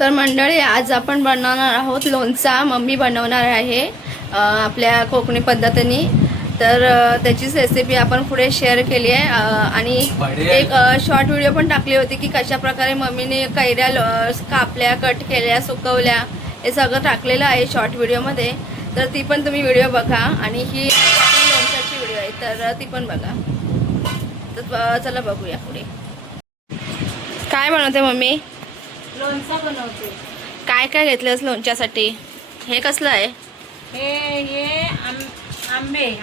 तर मंडळी आज आपण बनवणार आहोत लोणचा. मम्मी बनवणार आहे आपल्या कोकणी पद्धतीने. तर त्याचीच रेसिपी आपण पुढे शेअर केली आहे आणि एक शॉर्ट व्हिडिओ पण टाकली होती की कशा प्रकारे मम्मीने कैऱ्या कापल्या, कट केल्या, सुकवल्या, हे सगळं टाकलेलं आहे शॉर्ट व्हिडिओमध्ये. तर ती पण तुम्ही व्हिडिओ बघा आणि ही लोणच्याची व्हिडिओ आहे तर ती पण बघा. तर चला बघूया पुढे काय बनवते मम्मी. लोणचं बनवते. काय काय घेतलंस लोणच्यासाठी? हे कसलं आहे? हे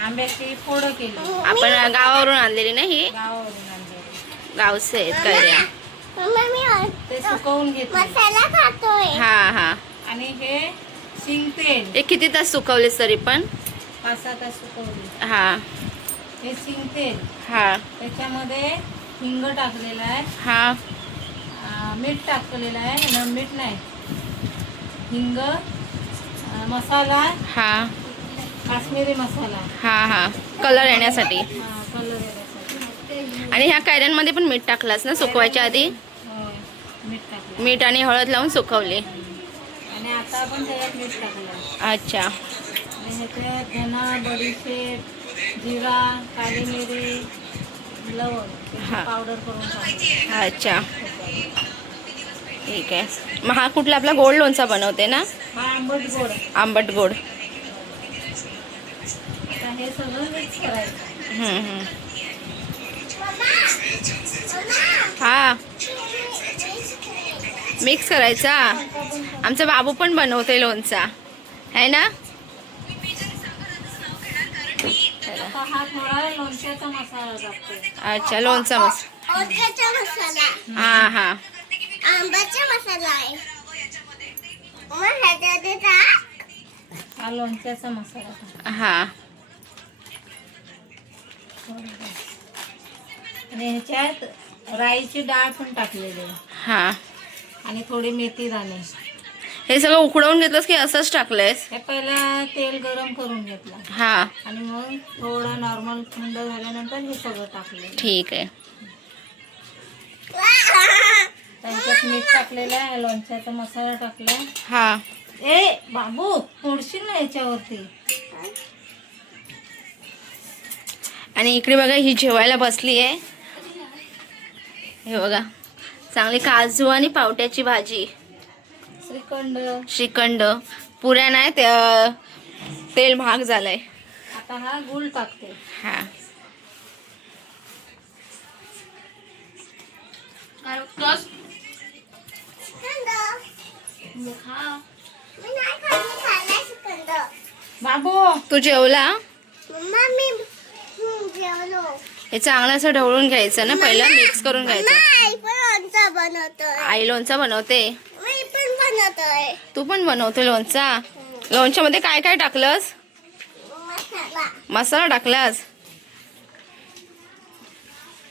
आंब्याची फोडं केली. आपण गावावरून आणलेली ना ही? गावावरून आणलेली. गावचे आहेत कैऱ्या. ते सुकवून घेतले. मसाला खातोय. हा हा. आणि हे शिंग तेल हे किती तास सुकवलेस तरी पण? 5-6 तास सुकवले. हा हे शिंग तेल, हा त्याच्यामध्ये हिंग टाकलेला आहे, हा मीठ टाकलेलं आहे ना, मीठ नाही, हिंग, मसाला, हा काश्मीरी मसाला, हा हा कलर येण्यासाठी. कलर येण्यासाठी. आणि ह्या कैऱ्यांमध्ये पण मीठ टाकलास ना सुकवायच्या आधी? होय, मीठ टाकलं. मीठ आणि हळद लावून सुकवले. आणि आता आपण त्याच्यात मीठ टाकलं. अच्छा. आणि ह्याच्यात धना, बडीशेप, जिरा, काळी मिरी, लवंग हा. पावडर करून टाकलं. अच्छा ठीक आहे. मग हा कुठला आपला गोड लोणचा बनवते ना? हा आंबट गोड. आंबट गोड. आता हे सगळं मिक्स करायचं. हा मिक्स करायचा. आमचा बाबू पण बनवते लोणचा है ना? आता हा थोडा लोणच्याचा मसाला टाकतो. अच्छा लोणचा मसाला. ओठाचा मसाला, हा हा आंब्याचा मसाला आहे. मग ह्याच्यात टाक. हा लोणच्याचा मसाला टाक. हा. आणि ह्याच्यात राईची डाळ पण टाकलेली आहे. हा. आणि थोडी मेथी दाणे. हे सगळं उकडवून घेतलंस की असंच टाकलंयस? हे पहिला तेल गरम करून घेतलं हा आणि मग थोडं नॉर्मल थंड झाल्यानंतर हे सगळं टाकलं. ठीक आहे. त्याच्यात मीठ टाकलेलं आहे, लोणच्याचा मसाला टाकला. हा ए बाबू थोडशी ना याच्यावरती. आणि इकडे बघा ही जेवायला बसली आहे. हे बघा चांगली काजू आणि पावट्याची भाजी, श्रीखंड. श्रीखंड, पुऱ्या नाही तेल महाग झालंय. आता हा गूळ टाकते. हा मी नाही खाल्ला श्रीखंड. बाबू तू जेवला? मम्मा मी जेवलो. हे चांगलं असं ढवळून घ्यायचं ना, पहिला मिक्स करून घ्यायचं. आई पण लोणचं बनवतोय. आई लोणचा बनवते. मी पण बनवतोय. तू पण बनवते लोणचा? लोणच्यामध्ये काय काय टाकलंस? मसाला. मसाला टाकलास?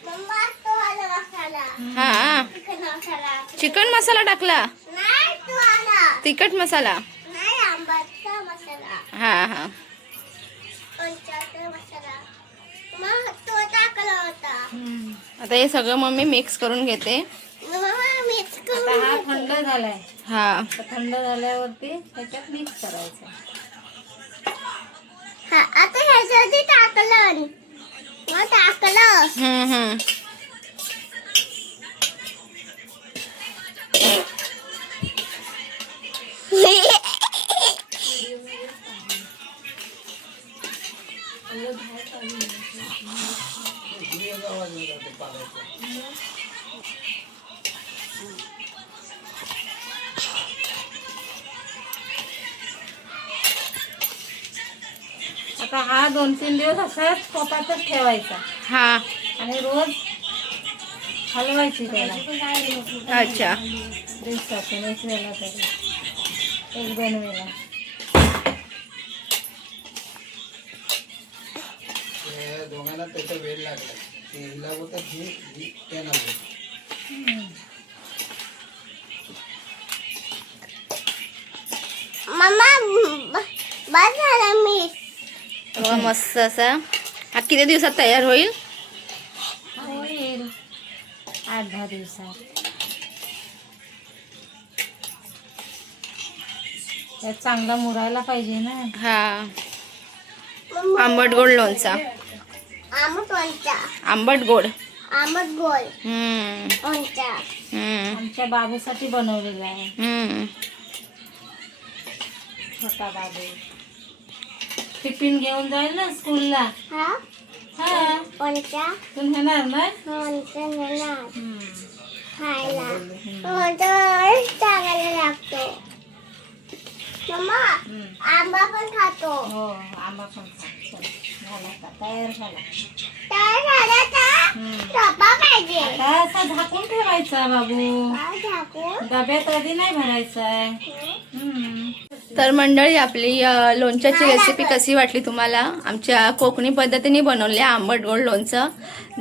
मम्मा तो आला मसाला. हा चिकन मसाला. चिकन मसाला टाकला? नाही तो आला. तिखट मसाला? नाही आंब्याचा मसाला. हा हा लोणच्याचा मसाला. मग तो टाकला होता. आता हे सगळं मम्मी मिक्स करून घेते. मम्मा मिक्स आता हा करून. थंड झालाय. हा तर थंड झाल्यावरती त्याच्यात मिक्स करायचं. हा आता ह्याच्यावरती टाकलं. मग टाकलं. हम्म. आता हा 2-3 दिवस असाच पोटातच ठेवायचा हा आणि रोज हलवायची त्याला. अच्छा दिवसातून एक वेळा तरी, 1-2 वेळा. दोघांना त्याचा वेळ लागला. ते हिला होतं ही त्यांना होतं. मम्मा बस झाला मी. बघा मस्त असा. हा किती दिवसात तयार होईल? होईल 8-10 दिवसात. त्यात चांगला मुरायला पाहिजे ना. हा आंबट गोड लोणचा. आंबट लोणचा. आंबट गोड. आंबट गोड हम्म लोणचा. हम्म आमच्या बाबूसाठी बनवलेला आहे. हम्म. छोटा बाबू टिफिन घेऊन जाईल ना स्कूलला. हा हा लोणचा. तू नेणार ना. लोणचा नेणार हम्म. खायला. लोणचा टाकायला लागतो. मम्मा आंबा पण खातो. हो आंबा पण खा. चल, झाला का? तयार झाला. तर झालं का? सोपा पाहिजे. आता असा झाकून ठेवायचा बाबू. झाकून. डब्यात आधी नाही भरायचा आहे. तर मंडळी आपली लोणच्याची रेसिपी कशी वाटली तुम्हाला? आमच्या कोकणी पद्धतीने बनवले आंबट गोड लोणचं.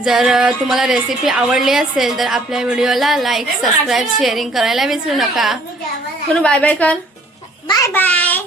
जर तुम्हाला रेसिपी आवडली असेल तर आपल्या व्हिडिओला लाईक सबस्क्राईब शेअरिंग करायला विसरू नका. म्हणून बाय बाय कर. Bye bye.